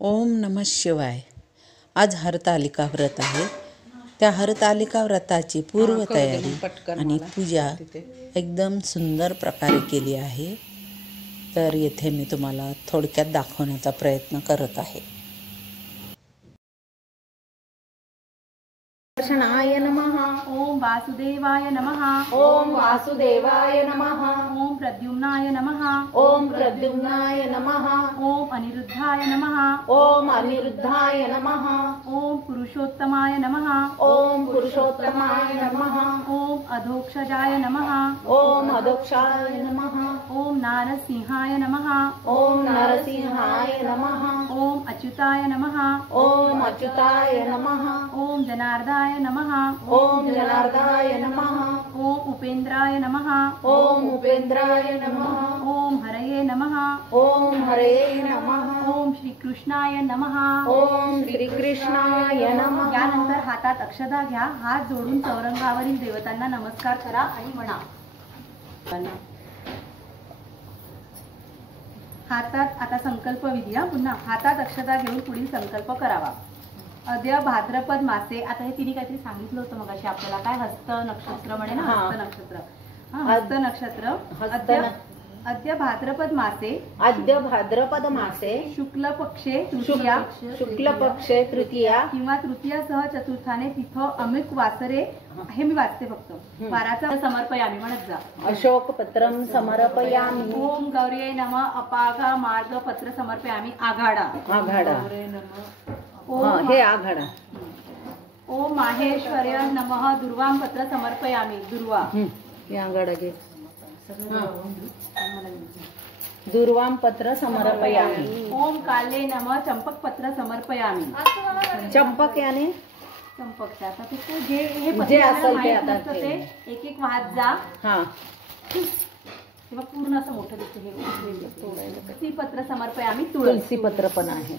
ओम नमः शिवाय। आज हरतालिका व्रत आहे। त्या हरतालिका व्रताची पूर्वतयारी आणि पूजा एकदम सुंदर प्रकारे केली आहे। तर येथे मी तुम्हाला थोडक्यात दाखवण्याचा प्रयत्न करत आहे। दर्शनाय नमः। ओम वासुदेवाय नमः। ओम वासुदेवाय नमः। ओम प्रद्युम्नाय नमः। ओम प्रद्युम्नाय नमः। ओम अनिरुद्धाय नमः। ओम अनिरुद्धाय नमः। ओम पुरुषोत्तमाय नमः। ओम पुरुषोत्तमाय नमः। ओम अधोक्षजाय नमः। ओम अधोक्षाय नमः। ओम नारसिंहाय नमः। ओम नरसिंहाय नमः। ओम अच्युताय नमः। ओम अच्युताय नमः। ओम जनार्दाय नमः। ओम जनार्दाय नमः। ओम उपेंद्राय नमः। ओम उपेंद्राय नमः। ओम हरये नमः। ओम हरे नमः। ओम श्रीकृष्णाय नमः। ओम श्रीकृष्णाय नमः। यानंतर हातात अक्षता घ्या। हात जोडून चौरंगावरील देवतांना नमस्कार करा आणि म्हणा। हातात आता संकल्प विधी। पुन्हा हातात अक्षता घेऊन पुढील संकल्प करावा। अद्य भाद्रपद मासे। आता हे तिने काहीतरी सांगितलं होतं मगाशी आपल्याला, काय हस्त नक्षत्र म्हणे ना, हस्त नक्षत्र। हस्त नक्षत्र अद्य भाद्रपद मासे। अद्य भाद्रपद मासे शुक्ल पक्षे तृतीया। शुक्ल पक्षे तृतीया किंवा तृतीयासह चतुर्थाने तिथं अमिक वासरे। हे मी वाचते फक्त। वाराचा समर्पयामी म्हणत जा। अशोक पत्रम समर्पयामि। ओम गौरी नमः। अपागा मार्ग पत्र समर्पयामी। आघाडा आघाडा हे आघाडा। ओम माहेश्वर्य नमः। दुर्वाम पत्र समर्पयामी। दुर्वा हे आघाडा घे। दुर्वाम पत्र समर्पयामि। ओम काले नमः। चंपक पत्र समर्पयामी। चंपक याने चंपक आता ते जे हे जे असेल ते आता ते एक एक वाहत जा। हा तेव्हा पूर्ण असं मोठं दिसतं। हे सी पत्र समर्पयामी। तुळसी पत्र पण आहे।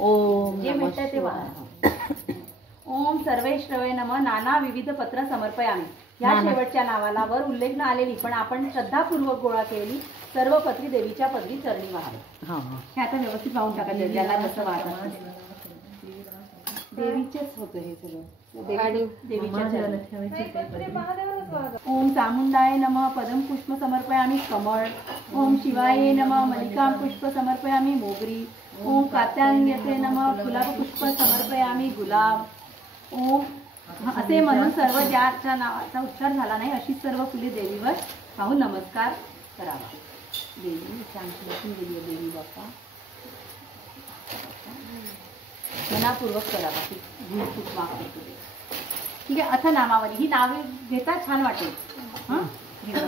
ओम जे मिळतं ते वाहा। ओम सर्वेश्रवे नमः। नाना विविध पत्र समर्पयामी। या शेवटच्या नावाला वर उल्लेख न आलेली पण आपण श्रद्धापूर्वक गोळा केलेली सर्व पत्री देवीच्या पदरी चरणी वाहावी। हे आता व्यवस्थित वाहून टाकायचं, ज्याला जसं वाहतात देवीचेच होतं हे सगळं। देवीच्या ओम चामुंडाय नमः। पदम पुष्प समर्पयामी। कमळ। ओम शिवाय नमः। मल्लिकां पुष्प समर्पयामी। मोगरी। ओम कात्यायते नमः। गुलाब पुष्प समर्पयामी। गुलाब। ओम असे म्हणून सर्व ज्याच्या नावाचा उच्चार झाला नाही अशी सर्व फुले देवीवर पाहून नमस्कार करावा। देवी शांती गेली देवी बाप्पा मनापूर्वक करावा। खूप माफ करतो। ठीक आहे। अथ नामावली ही नावे घेता छान वाटेल। हा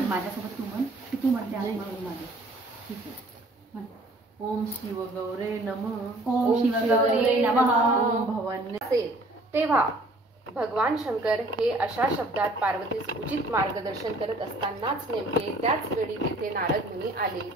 माझ्यासोबत तू म्हण की तू म्हणते आहे माझे। ठीक आहे। ओम शिव गौरे नमः। ओम शिव गौरे नमः। ओम भवानी। तेव्हा भगवान शंकर हे अशा शब्दात पार्वतीस उचित मार्गदर्शन करत असतानाच नेमके त्याच वेळी तेथे नारद मुनी आले।